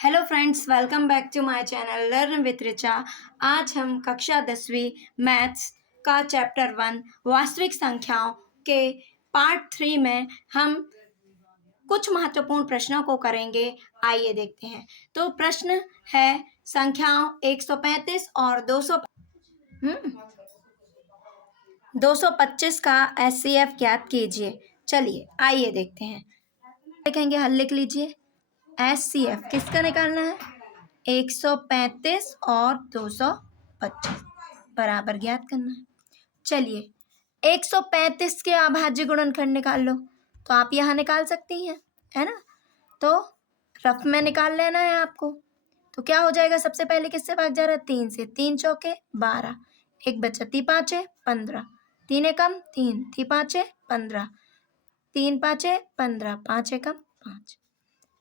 Hello friends, welcome back to my channel learn with Richa. आज हम कक्षा 10वीं मैथ्स का चैप्टर 1 वास्तविक संख्याओं के पार्ट 3 में हम कुछ महत्वपूर्ण प्रश्नों को करेंगे। आइए देखते हैं। तो प्रश्न है संख्याओं 135 और 225 का एचसीएफ ज्ञात कीजिए। चलिए आइए देखते हैं। लिखेंगे, हल लिख लीजिए। एचसीएफ किसका निकालना है? 135 और 225 बराबर ज्ञात करना है। चलिए 135 के अभाज्य गुणनखंड निकाल लो। तो आप यहाँ निकाल सकती हैं, है ना। तो रफ में निकाल लेना है आपको। तो क्या हो जाएगा? सबसे पहले किससे भाग जा रहा है? 3 से। 3 चौके 12, एक बचा 3 पाँचे 15, 3 एकम 3, 3 पाँचे 15, 3 पाँचे 15, 5 एकम 5।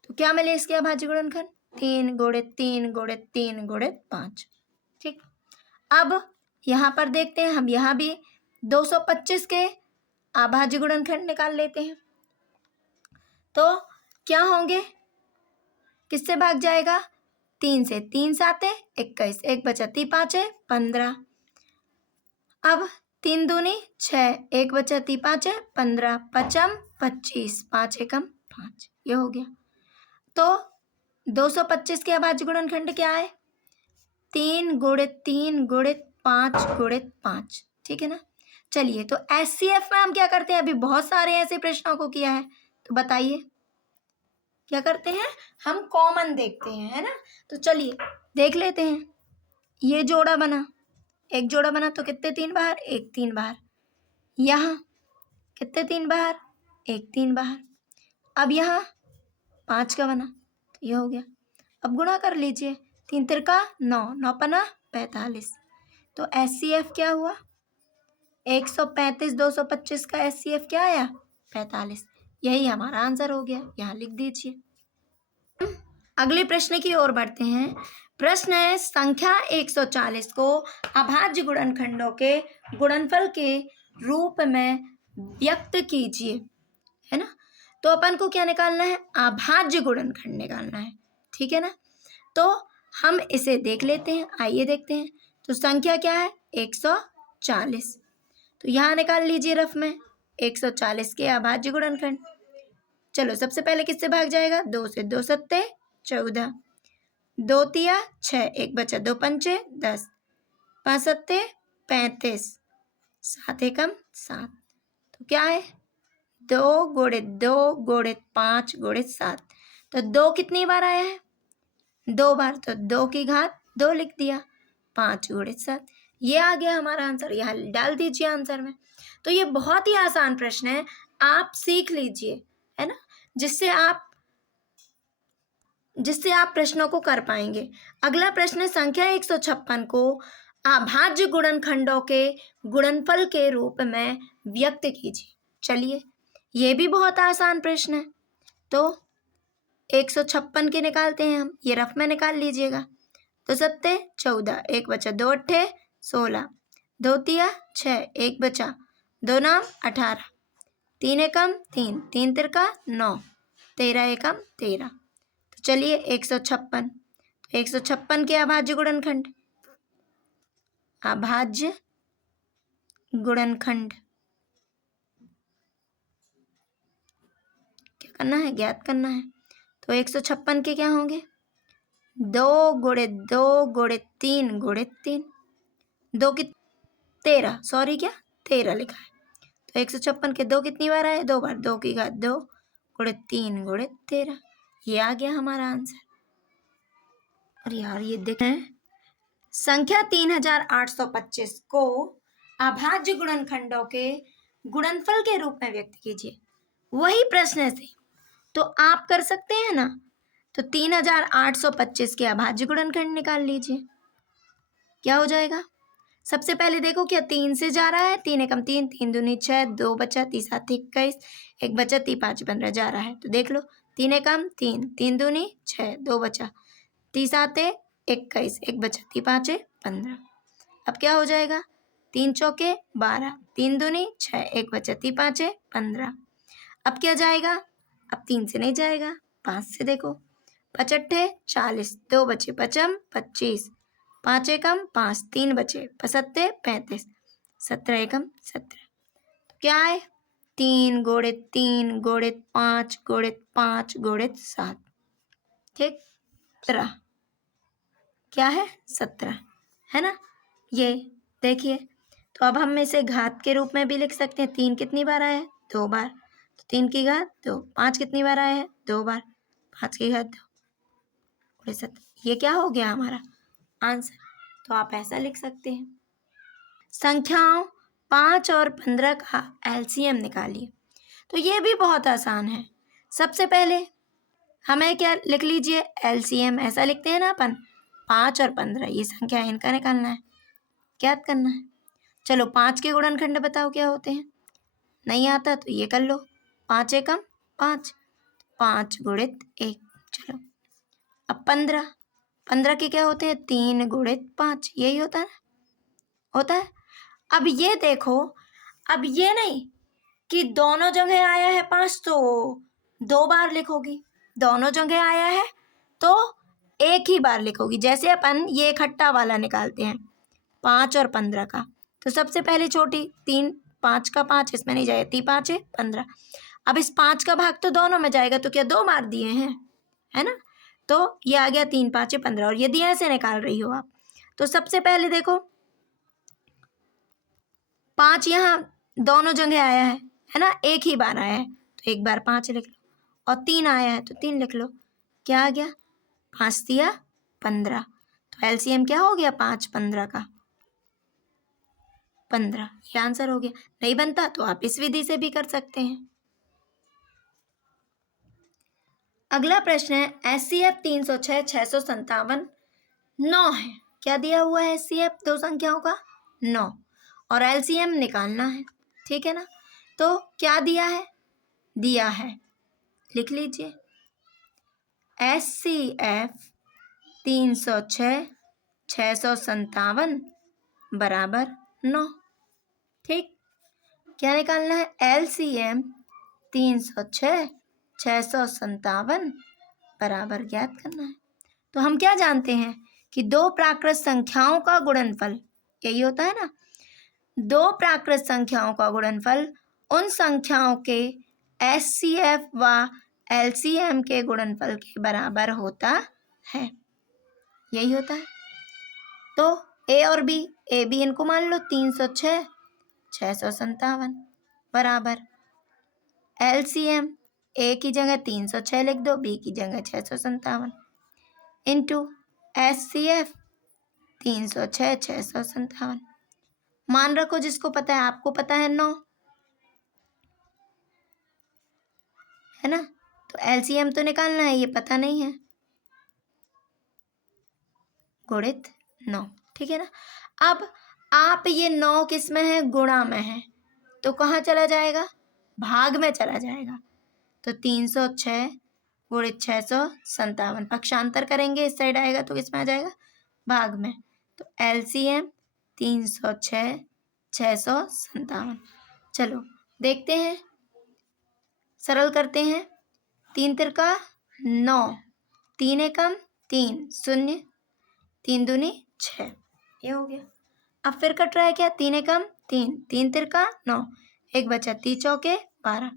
तो क्या मिले इसके अभाज्य गुणनखंड? 3 गुणित 3 गुणित 3 गुणित 5। ठीक। अब यहाँ पर देखते हैं, हम यहाँ भी 225 के अभाज्य गुणनखंड निकाल लेते हैं। तो क्या होंगे? किससे भाग जाएगा? 3 से। 3 साते 21, एक बचा 3 पाँचे 15। अब 3 दूनी 6, एक बचा 3 पाँचे 15, पचम 25, 5 एकम 5। ये हो गया। तो 225 के अभाज्य गुणनखंड क्या है? 3 गुणित 3 गुणित 5 गुणित 5। ठीक है ना। चलिए, तो एचसीएफ में हम क्या करते हैं? अभी बहुत सारे ऐसे प्रश्नों को किया है, तो बताइए क्या करते हैं? हम कॉमन देखते हैं, है ना। तो चलिए देख लेते हैं। ये जोड़ा बना, एक जोड़ा बना तो कितने 3 बाहर? एक 3 बाहर। यहाँ कितने 3 बाहर? एक 3 बाहर। अब यहाँ 5 का बना, तो ये हो गया। अब गुणा कर लीजिए। 3 तिरका 9, 9 पना 45। तो एचसीएफ क्या हुआ? 135 225 का एचसीएफ क्या आया? 45। यही हमारा आंसर हो गया। यहाँ लिख दीजिए। अगले प्रश्न की ओर बढ़ते हैं। प्रश्न है संख्या 140 को अभाज्य गुणनखंडों के गुणनफल के रूप में व्यक्त कीजिए, है ना। तो अपन को क्या निकालना है? अभाज्य गुणनखंड निकालना है। ठीक है ना। तो हम इसे देख लेते हैं। आइए देखते हैं। तो संख्या क्या है? 140। तो यहाँ निकाल लीजिए रफ में 140 के अभाज्य गुणनखंड। चलो सबसे पहले किससे भाग जाएगा? 2 से। 2 सत्ते 14, 2 तिया 6, एक बचा 2 पंचे 10, 5 सत्ते 35, 7 एकम 7। तो क्या है? 2 गुणित 2 गुणित 5 गुणित 7। तो 2 कितनी बार आया है? 2 बार। तो 2 की घात 2 लिख दिया। 5 गुणित 7, ये आ गया हमारा आंसर। यहाँ डाल दीजिए आंसर में। तो ये बहुत ही आसान प्रश्न है, आप सीख लीजिए, है ना, जिससे आप प्रश्नों को कर पाएंगे। अगला प्रश्न संख्या 156 को अभाज्य गुणनखंडों के गुणनफल के रूप में व्यक्त कीजिए। चलिए, ये भी बहुत आसान प्रश्न है। तो 156 के निकालते हैं हम। ये रफ में निकाल लीजिएगा। तो सत्ते 14, एक बचा 2 अट्ठे 16, 2 तिया 6, एक बचा 2 नाम 18, 3 एकम 3, 3 तिरका 9, 13 एकम 13। तो चलिए 156, 156 के अभाज्य गुणनखंड। अभाज्य गुणनखंड क्या करना है? ज्ञात करना है। तो 156 के क्या होंगे? 2 गुणित 2 गुणित 3 गुणित 3। 2 की 13, सॉरी क्या 13 लिखा है। तो 156 के 2 कितनी बार आए? 2 बार। 2 की घात 2 गुणित 3 गुणित 13। ये आ गया हमारा आंसर। और यार ये देख रहे हैं, संख्या 3825 को अभाज्य गुणनखंडों के गुणनफल के रूप में व्यक्त कीजिए। वही प्रश्न से तो आप कर सकते हैं ना। तो 3825 के अभाज्य गुणनखंड निकाल लीजिए। क्या हो जाएगा? सबसे पहले देखो, क्या 3 से जा रहा है? 3 एकम 3, 3 दूनी 6, 2 बचा 3 7 21, एक बचा 3 5 15 जा रहा है। तो देख लो, 3 एकम 3, 3 दूनी 6, 2 बचा 3 7 21, एक बचा 3 5 15। अब क्या हो जाएगा? 3 चौके 12, 3 दूनी 6, एक बचा 3 5 15। अब क्या जाएगा? अब 3 से नहीं जाएगा, 5 से देखो, पचट्ठे 40, 2 बचे पचम 25, 5 एकम 5, 3 बचे पसत्ते 35, 17 एकम 17। क्या है 3 गुणित 3 गुणित 5 गुणित 5 गुणित 7, ठीक 17, क्या है 17, है ना। ये देखिए, तो अब हम इसे घात के रूप में भी लिख सकते हैं। 3 कितनी बार आया है 2 बार, तो 3 की घात 2। 5 कितनी बार आया है 2 बार, 5 की घात 2, 17। ये क्या हो गया हमारा आंसर। तो आप ऐसा लिख सकते हैं। संख्याओं 5 और 15 का एलसीएम निकालिए। तो ये भी बहुत आसान है। सबसे पहले हमें क्या लिख लीजिए, एलसीएम ऐसा लिखते हैं ना अपन, 5 और 15 ये संख्या इनका निकालना है, ज्ञात करना है। चलो 5 के गुणनखंड बताओ क्या होते हैं, नहीं आता तो ये कर लो, 5 एकम 5, 5 गुणित 1। चलो अब 15 के क्या होते हैं 3 गुणित 5, यही होता है, होता है। अब ये देखो, अब ये नहीं कि दोनों जगह आया है 5 तो 2 बार लिखोगी, दोनों जगह आया है तो एक ही बार लिखोगी। जैसे अपन ये इकट्ठा वाला निकालते हैं 5 और 15 का, तो सबसे पहले छोटी 3, 5 का 5 इसमें नहीं जाएगा, 3 5 15। अब इस 5 का भाग तो दोनों में जाएगा, तो क्या 2 बार दिए हैं, है ना। तो ये आ गया 3 5 15। और यदि ऐसे निकाल रही हो आप, तो सबसे पहले देखो 5 यहाँ दोनों जगह आया है ना, एक ही बार आया है तो एक बार 5 लिख लो, और 3 आया है तो 3 लिख लो। क्या आ गया 5 दिया 15, तो एलसीएम क्या हो गया 5 15 का 15, ये आंसर हो गया। नहीं बनता तो आप इस विधि से भी कर सकते हैं। अगला प्रश्न है एचसीएफ 306 657 9 है। क्या दिया हुआ है एचसीएफ दो संख्याओं का 9, और एलसीएम निकालना है, ठीक है ना। तो क्या दिया है लिख लीजिए, एचसीएफ 306 657 बराबर 9, ठीक। क्या निकालना है एलसीएम 306 657 बराबर ज्ञात करना है। तो हम क्या जानते हैं कि दो प्राकृत संख्याओं का गुणनफल, यही होता है ना, दो प्राकृत संख्याओं का गुणनफल उन संख्याओं के एचसीएफ व एलसीएम के गुणनफल के बराबर होता है, यही होता है। तो ए और बी, ए बी इनको मान लो 306 657 बराबर एलसीएम, ए की जगह 306 लिख दो, बी की जगह 657 इंटू एचसीएफ 306 657। मान रखो जिसको पता है, आपको पता है 9, है ना, तो एलसीएम तो निकालना है, ये पता नहीं है, गुणित 9, ठीक है ना। अब आप ये 9 किस में है, गुणा में है, तो कहाँ चला जाएगा, भाग में चला जाएगा। तो 306 गुणित 657, पक्षांतर करेंगे इस साइड आएगा तो किस में आ जाएगा, भाग में। तो एलसीएम 306 657। चलो देखते हैं, सरल करते हैं। 3 तिरका 9, 3 एकम 3 0, 3 दूनी 6, ये हो गया। अब फिर कट रहा है क्या, 3 एकम 3, 3 तिरका 9, एक बचा 3 चौके 12,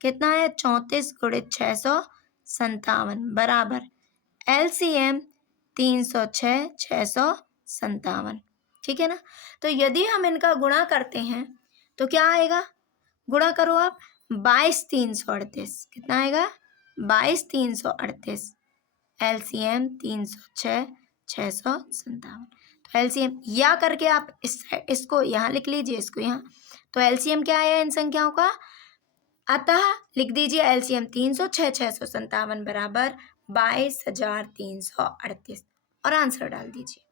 कितना है 34 गुणित 657 बराबर एलसीएम 306 657, ठीक है ना। तो यदि हम इनका गुणा करते हैं तो क्या आएगा, गुणा करो आप, 22 338, कितना आएगा 22 338, एलसीएम 306 657। तो एलसीएम या करके आप इसको यहाँ लिख लीजिए, इसको यहाँ, तो एलसीएम क्या आया इन संख्याओं का, अतः लिख दीजिए एलसीएम 306 657 बराबर 22,338 और आंसर डाल दीजिए।